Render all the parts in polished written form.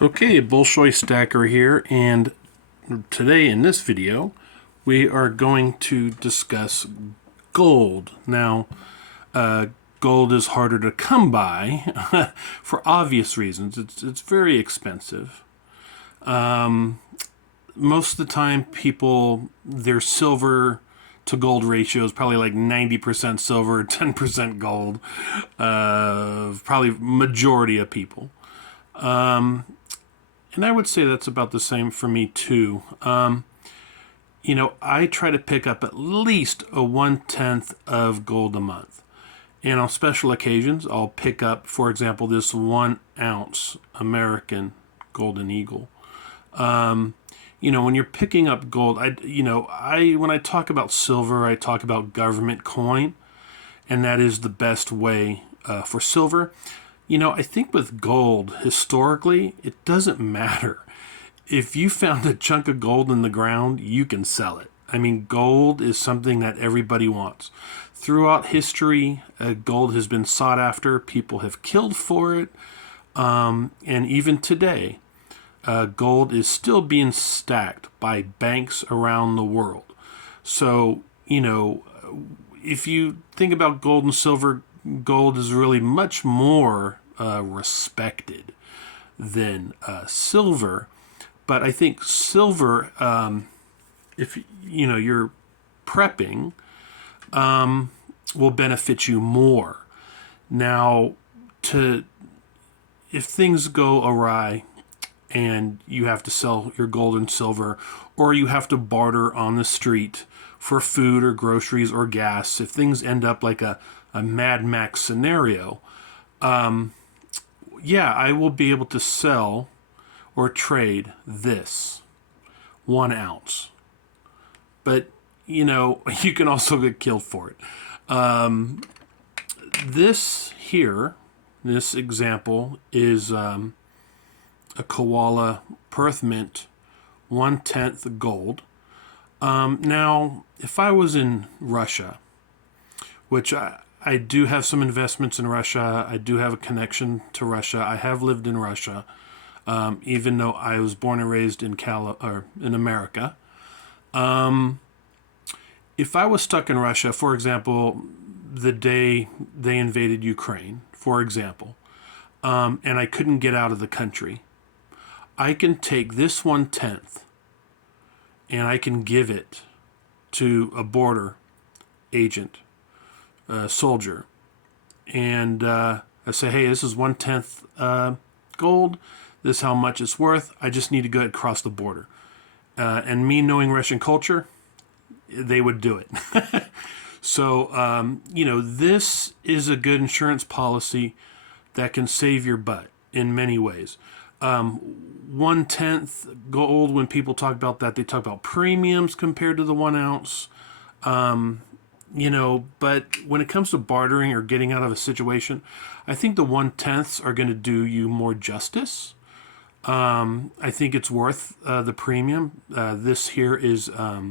Okay, Bolshoi Stacker here, and today in this video we are going to discuss gold. Now, gold is harder to come by for obvious reasons. It's very expensive. Most of the time, their silver to gold ratio is probably like 90% silver, 10% gold. Probably majority of people. And I would say that's about the same for me too. I try to pick up at least a 1/10 of gold a month. And on special occasions, I'll pick up, for example, this 1 ounce American Golden Eagle. When you're picking up gold, when I talk about silver, I talk about government coin, and that is the best way for silver. I think with gold, historically, it doesn't matter. If you found a chunk of gold in the ground, you can sell it. I mean, gold is something that everybody wants. Throughout history, gold has been sought after. People have killed for it. And even today, gold is still being stacked by banks around the world. So, if you think about gold and silver, gold is really much more respected than silver. But I think silver, if you're prepping, will benefit you more. Now, if things go awry and you have to sell your gold and silver, or you have to barter on the street for food or groceries or gas, if things end up like a Mad Max scenario, I will be able to sell or trade this 1 ounce. But, you can also get killed for it. This example is a koala Perth mint 1/10 gold. Now, if I was in Russia, which I do have some investments in Russia. I do have a connection to Russia. I have lived in Russia, even though I was born and raised in America. If I was stuck in Russia, for example, the day they invaded Ukraine, for example, and I couldn't get out of the country, I can take this 1/10 and I can give it to a border agent, soldier, and I say, hey, this is 1/10 gold. This is how much it's worth. I just need to go ahead and cross the border. And me knowing Russian culture, they would do it. So, this is a good insurance policy that can save your butt in many ways. 1/10 gold, when people talk about that, they talk about premiums compared to the 1 ounce. But when it comes to bartering or getting out of a situation, I think the 1/10s are going to do you more justice. I think it's worth the premium. This here is a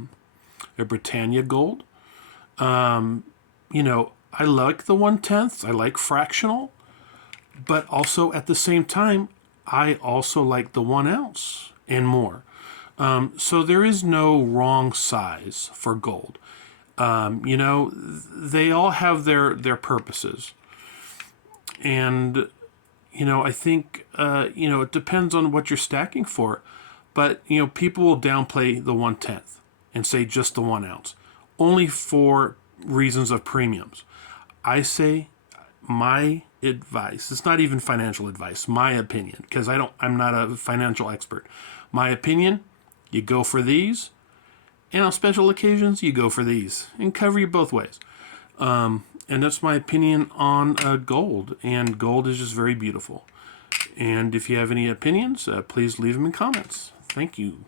Britannia gold. I like the 1/10s. I like fractional. But also at the same time, I also like the 1 ounce and more. So there is no wrong size for gold. They all have their purposes. And, I think, it depends on what you're stacking for. But, people will downplay the 1/10 and say just the 1 ounce, only for reasons of premiums. I say my advice, it's not even financial advice, my opinion, because I'm not a financial expert. My opinion, you go for these. And on special occasions, you go for these and cover you both ways. And that's my opinion on gold. And gold is just very beautiful. And if you have any opinions, please leave them in comments. Thank you.